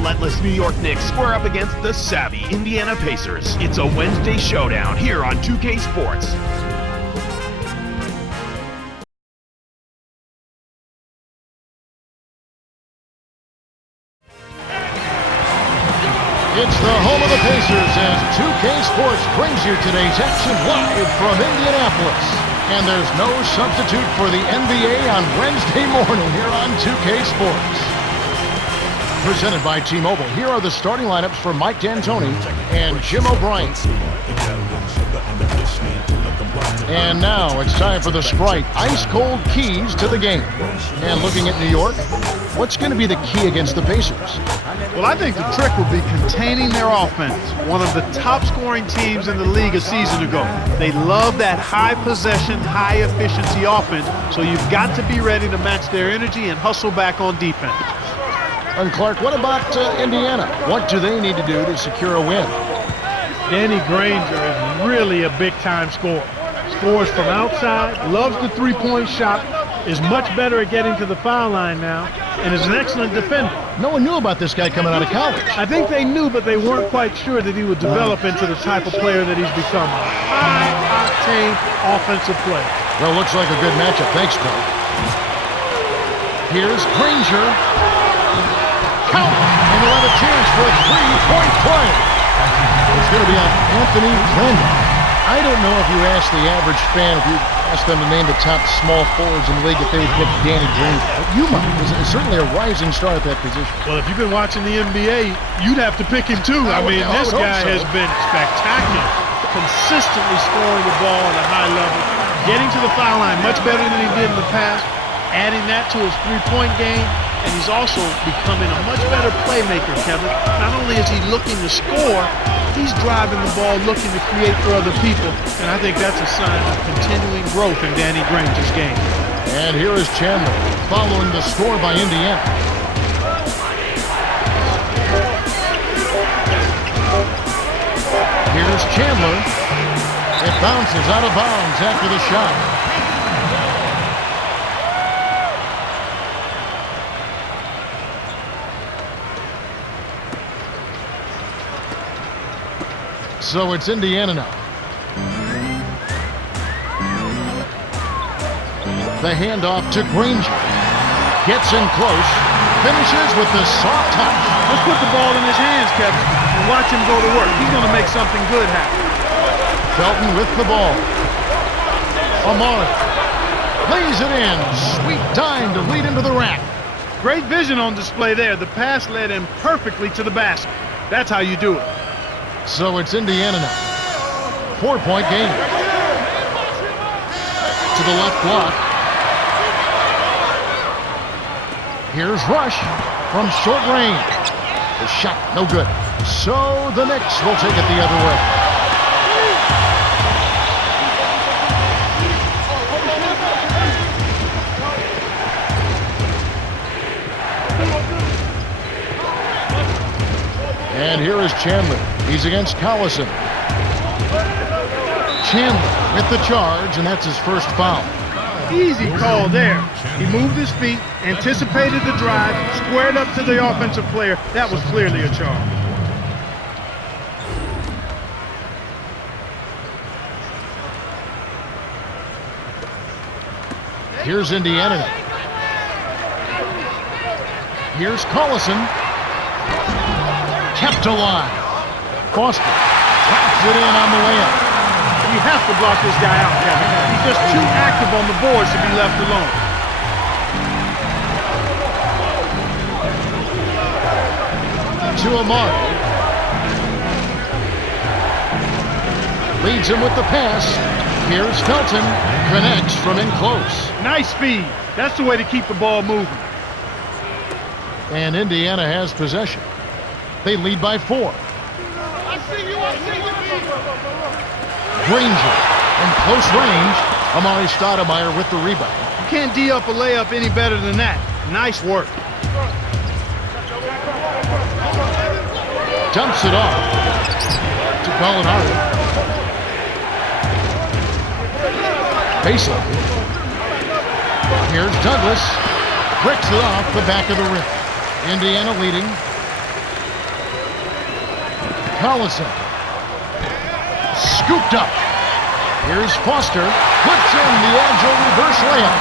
relentless New York Knicks square up against the savvy Indiana Pacers. It's a Wednesday showdown here on 2K Sports. It's the home of the Pacers as 2K Sports brings you today's action live from Indianapolis. And there's no substitute for the NBA on Wednesday morning here on 2K Sports. Presented by T-Mobile, here are the starting lineups for Mike D'Antoni and Jim O'Brien. And now it's time for the Sprite ice-cold keys to the game. And looking at New York, what's going to be the key against the Pacers? Well, I think the trick will be containing their offense. One of the top-scoring teams in the league a season ago. They love that high-possession, high-efficiency offense, so you've got to be ready to match their energy and hustle back on defense. And Clark, what about Indiana? What do they need to do to secure a win? Danny Granger is really a big-time scorer. Scores from outside, loves the three-point shot, is much better at getting to the foul line now, and is an excellent defender. No one knew about this guy coming out of college. I think they knew, but they weren't quite sure that he would develop into the type of player that he's become. A high-octane offensive player. Well, looks like a good matchup. Thanks, Clark. Here's Granger. Count! And he'll have a chance for a three-point play. It's going to be on Anthony Brandon. I don't know if you ask the average fan, if you ask them to name the top small forwards in the league, if they would pick Danny Granger. But you might. He's certainly a rising star at that position. Well, if you've been watching the NBA, you'd have to pick him too. I mean, this guy has been spectacular. Consistently scoring the ball at a high level. Getting to the foul line much better than he did in the past. Adding that to his three-point game. And he's also becoming a much better playmaker, Kevin. Not only is he looking to score, he's driving the ball, looking to create for other people. And I think that's a sign of continuing growth in Danny Granger's game. And here is Chandler following the score by Indiana. Here's Chandler. It bounces out of bounds after the shot. So it's Indiana now. The handoff to Granger. Gets in close. Finishes with the soft touch. Just put the ball in his hands, Kevin, and watch him go to work. He's going to make something good happen. Felton with the ball. Amari lays it in. Sweet time to lead into the rack. Great vision on display there. The pass led him perfectly to the basket. That's how you do it. So it's Indiana now. 4-point game. To the left block. Here's Rush from short range. The shot, no good. So the Knicks will take it the other way. And here is Chandler. He's against Collison. Chandler with the charge, and that's his first foul. Easy call there. He moved his feet, anticipated the drive, squared up to the offensive player. That was clearly a charge. Here's Indiana. Here's Collison. Kept alive. Foster taps it in on the layup. You have to block this guy out, Kevin. He's just too active on the boards to be left alone. To Amari. Leads him with the pass. Here's Felton. Connects from in close. Nice speed. That's the way to keep the ball moving. And Indiana has possession. They lead by 4. Granger in close range. Amari Stoudemire with the rebound. You can't D up a layup any better than that. Nice work. Dumps it off to Gallinari. Baseline. Here's Douglas. Bricks it off the back of the rim. Indiana leading Collison. Scooped up. Here's Foster. Puts in the agile reverse layup.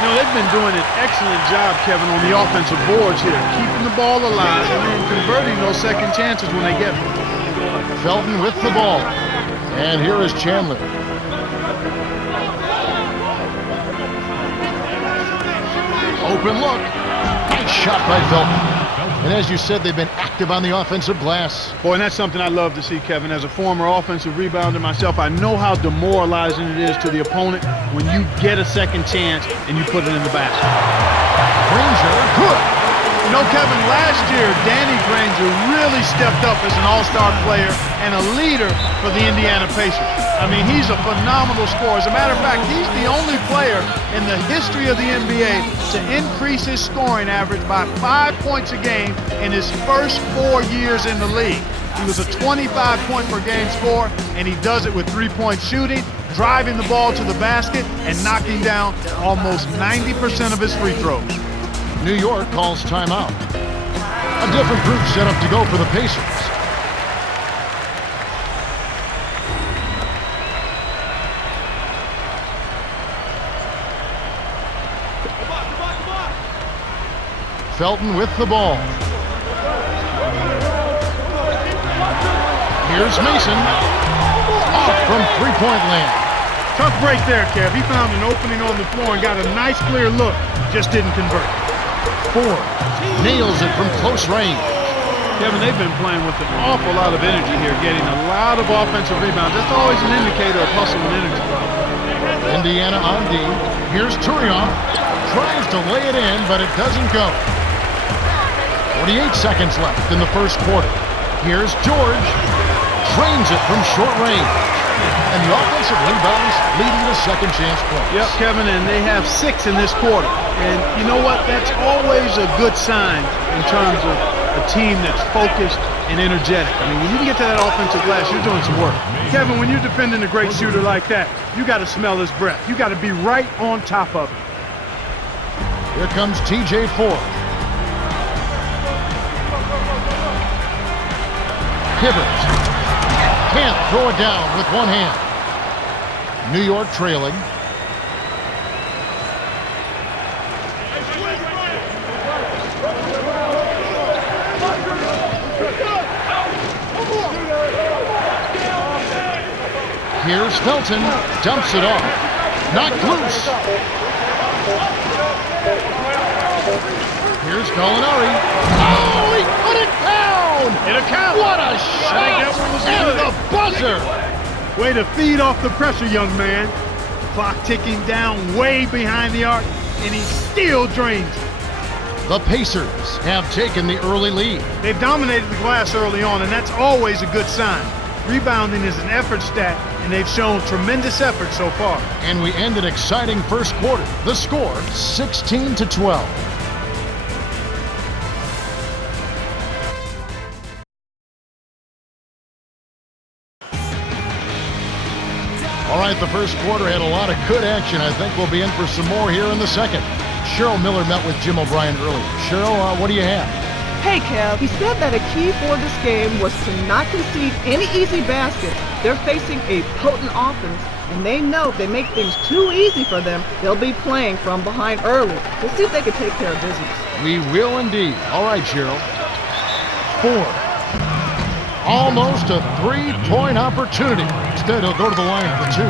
You know, they've been doing an excellent job, Kevin, on the offensive boards here, keeping the ball alive and then converting those second chances when they get them. Felton with the ball. And here is Chandler. Open look. Nice shot by Felton. And as you said, they've been active on the offensive glass. Boy, and that's something I love to see, Kevin. As a former offensive rebounder myself, I know how demoralizing it is to the opponent when you get a second chance and you put it in the basket. Granger, good. You know, Kevin, last year, Danny Granger really stepped up as an all-star player and a leader for the Indiana Pacers. I mean, he's a phenomenal scorer. As a matter of fact, he's the only player in the history of the NBA to increase his scoring average by 5 points a game in his first 4 years in the league. He was a 25-point per game scorer, and he does it with three-point shooting, driving the ball to the basket, and knocking down almost 90% of his free throws. New York calls timeout. A different group set up to go for the Pacers. Felton with the ball. Here's Mason. Off from three-point land. Tough break there, Kev. He found an opening on the floor and got a nice clear look. Just didn't convert. Ford nails it from close range. Kevin, they've been playing with an awful lot of energy here, getting a lot of offensive rebounds. That's always an indicator of hustle and energy. Indiana on D. Here's Turioff. Tries to lay it in, but it doesn't go. 48 seconds left in the first quarter. Here's George. Drains it from short range. And the offensive rebounds leading to second chance plays. Yep, Kevin, and they have 6 in this quarter. And you know what? That's always a good sign in terms of a team that's focused and energetic. I mean, when you can get to that offensive glass, you're doing some work. Kevin, when you're defending a great shooter like that, you got to smell his breath. You got to be right on top of it. Here comes TJ Ford. Hibbert can't throw it down with one hand. New York trailing. Here's Felton, dumps it off. Knocked loose. Here's Gallinari. Oh, he put it down! It'll count. What a shot! And the buzzer! Way to feed off the pressure, young man. Clock ticking down way behind the arc, and he still drains it. The Pacers have taken the early lead. They've dominated the glass early on, and that's always a good sign. Rebounding is an effort stat, and they've shown tremendous effort so far. And we end an exciting first quarter. The score, 16-12. All right, the first quarter had a lot of good action. I think we'll be in for some more here in the second. Cheryl Miller met with Jim O'Brien earlier. Cheryl, what do you have? Hey, Kev, he said that a key for this game was to not concede any easy baskets. They're facing a potent offense, and they know if they make things too easy for them, they'll be playing from behind early. Let's see if they can take care of business. We will indeed. All right, Cheryl. 4. Almost a three-point opportunity. Instead, he'll go to the line for 2.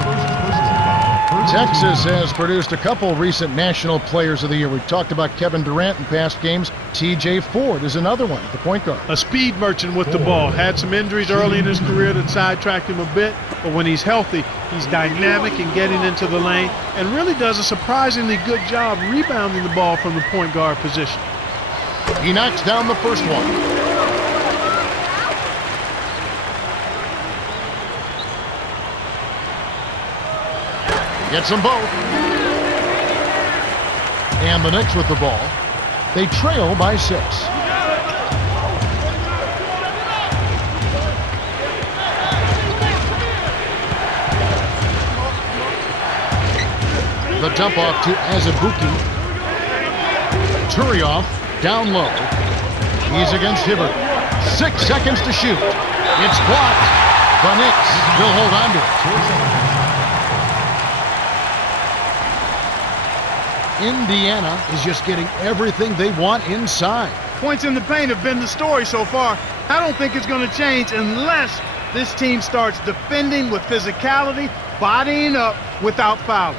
Texas has produced a couple recent National Players of the Year. We've talked about Kevin Durant in past games. TJ Ford is another one, the point guard. A speed merchant with the ball. Had some injuries early in his career that sidetracked him a bit, but when he's healthy, he's dynamic in getting into the lane and really does a surprisingly good job rebounding the ball from the point guard position. He knocks down the first one. Gets them both. And the Knicks with the ball. They trail by 6. The dump off to Azubuike. Turioff down low. He's against Hibbert. 6 seconds to shoot. It's blocked. The Knicks will hold on to it. Indiana is just getting everything they want inside. Points in the paint have been the story so far. I don't think it's going to change unless this team starts defending with physicality, bodying up without fouling.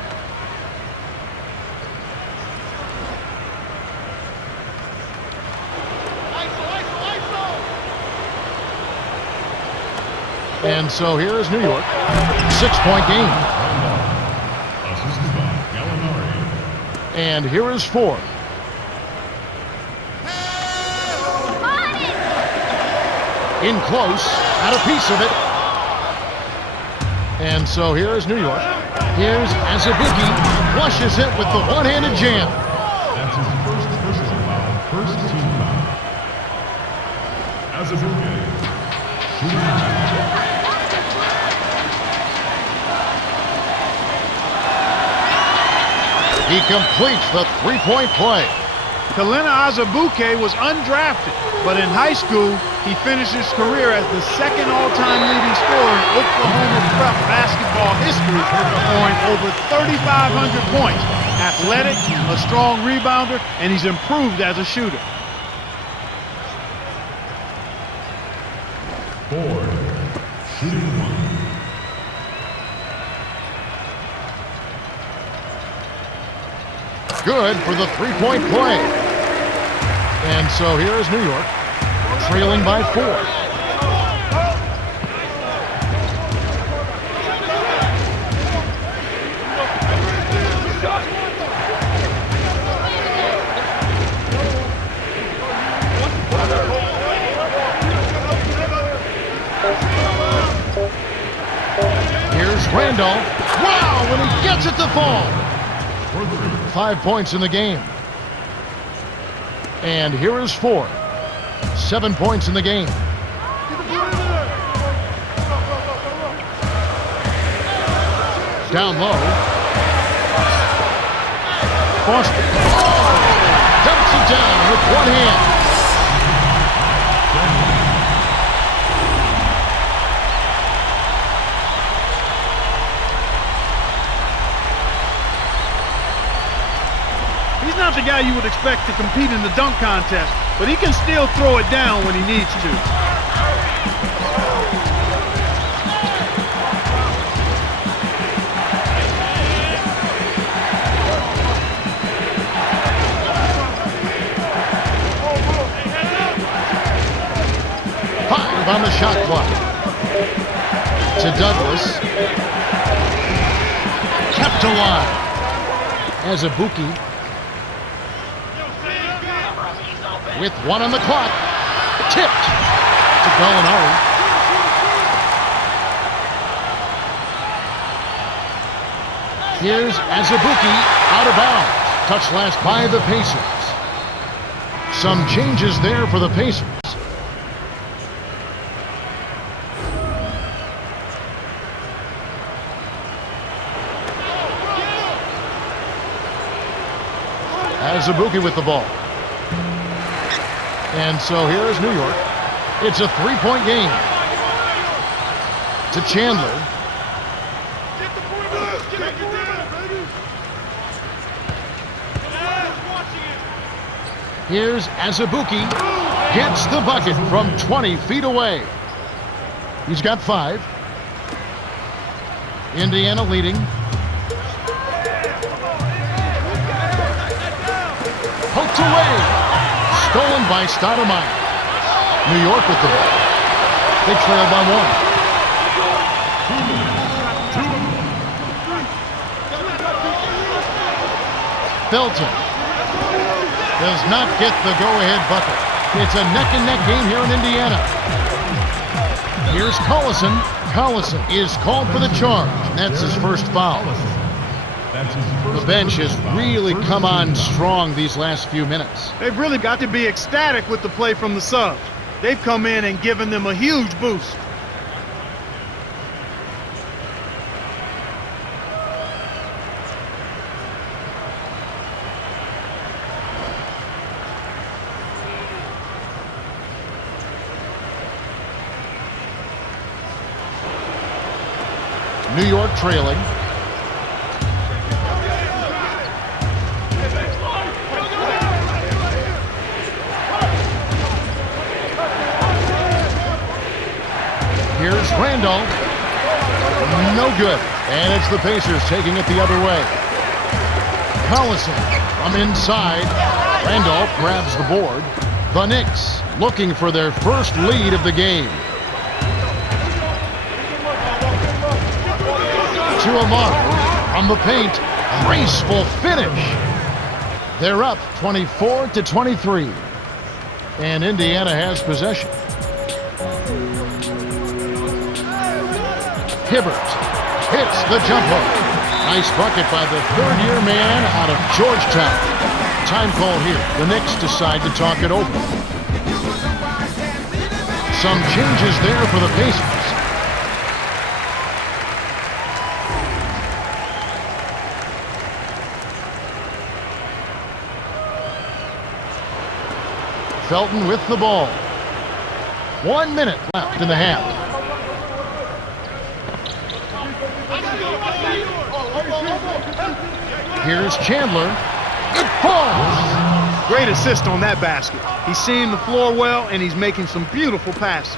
And so here is New York. 6-point game. And here is Ford. In close, had a piece of it. And so here is New York. Here's Azubuike, flushes it with the one-handed jam. That's his first personal foul, first team foul. Azubuike, shooting. He completes the three-point play. Kalina Azubuike was undrafted, but in high school, he finished his career as the second all-time leading scorer in Oklahoma Prep basketball history, scoring over 3,500 points. Athletic, a strong rebounder, and he's improved as a shooter. Ford, shooting one. Good for the three-point play. And so here is New York, trailing by 4. Here's Randolph. Wow, when he gets it to fall. 5 points in the game. And here is Ford. 7 points in the game. Down low. Foster. Dumps it down with one hand. He's not the guy you would expect to compete in the dunk contest, but he can still throw it down when he needs to. Five on the shot clock. To Douglas. Kept alive. Azubuike. With 1 on the clock. Tipped to Gallinari. Here's Azubuike out of bounds. Touched last by the Pacers. Some changes there for the Pacers. Azubuike with the ball. And so here is New York. It's a 3-point game. To Chandler. Here's Azubuike. Gets the bucket from 20 feet away. He's got 5. Indiana leading. Poked away. Stolen by Stoudemire. New York with the ball. They trail by 1. Felton does not get the go-ahead bucket. It's a neck-and-neck game here in Indiana. Here's Collison. Collison is called for the charge. That's his first foul. The bench has really come on strong these last few minutes. They've really got to be ecstatic with the play from the subs. They've come in and given them a huge boost. New York trailing. Here's Randolph. No good. And it's the Pacers taking it the other way. Collison from inside. Randolph grabs the board. The Knicks looking for their first lead of the game. To Amaro from the paint. Graceful finish. They're up 24-23. And Indiana has possession. Hibbert hits the jump hook. Nice bucket by the third-year man out of Georgetown. Time call here. The Knicks decide to talk it over. Some changes there for the Pacers. Felton with the ball. 1 minute left in the half. Here's Chandler. It falls. Great assist on that basket. He's seeing the floor well, and he's making some beautiful passes.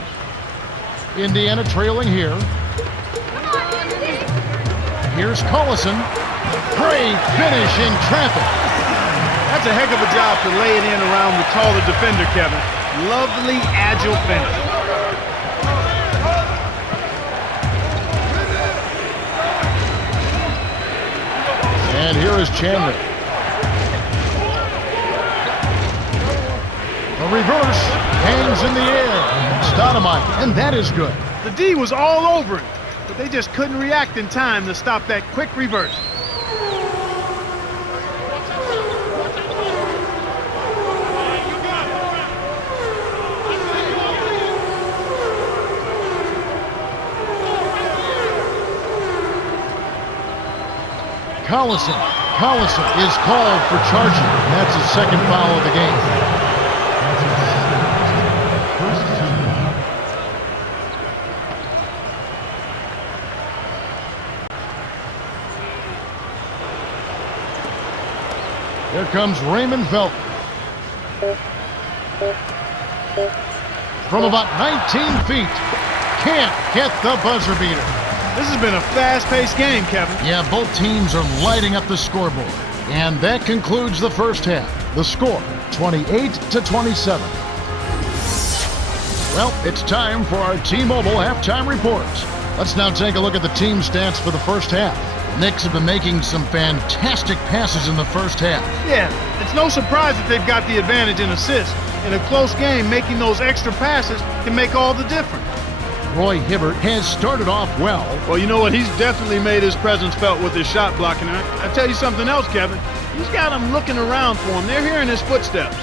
Indiana trailing here. Here's Collison. Great finish in traffic. That's a heck of a job to lay it in around the taller defender, Kevin. Lovely, agile finish. And here is Chandler. The reverse hangs in the air. Stoudemire, and that is good. The D was all over him, but they just couldn't react in time to stop that quick reverse. Collison is called for charging. That's his second foul of the game. Here comes Raymond Felton. From about 19 feet. Can't get the buzzer beater. This has been a fast-paced game, Kevin. Yeah, both teams are lighting up the scoreboard. And that concludes the first half. The score, 28-27. Well, it's time for our T-Mobile halftime reports. Let's now take a look at the team stats for the first half. The Knicks have been making some fantastic passes in the first half. Yeah, it's no surprise that they've got the advantage in assists. In a close game, making those extra passes can make all the difference. Roy Hibbert has started off well. Well, you know what? He's definitely made his presence felt with his shot blocking. I tell you something else, Kevin. He's got them looking around for him. They're hearing his footsteps.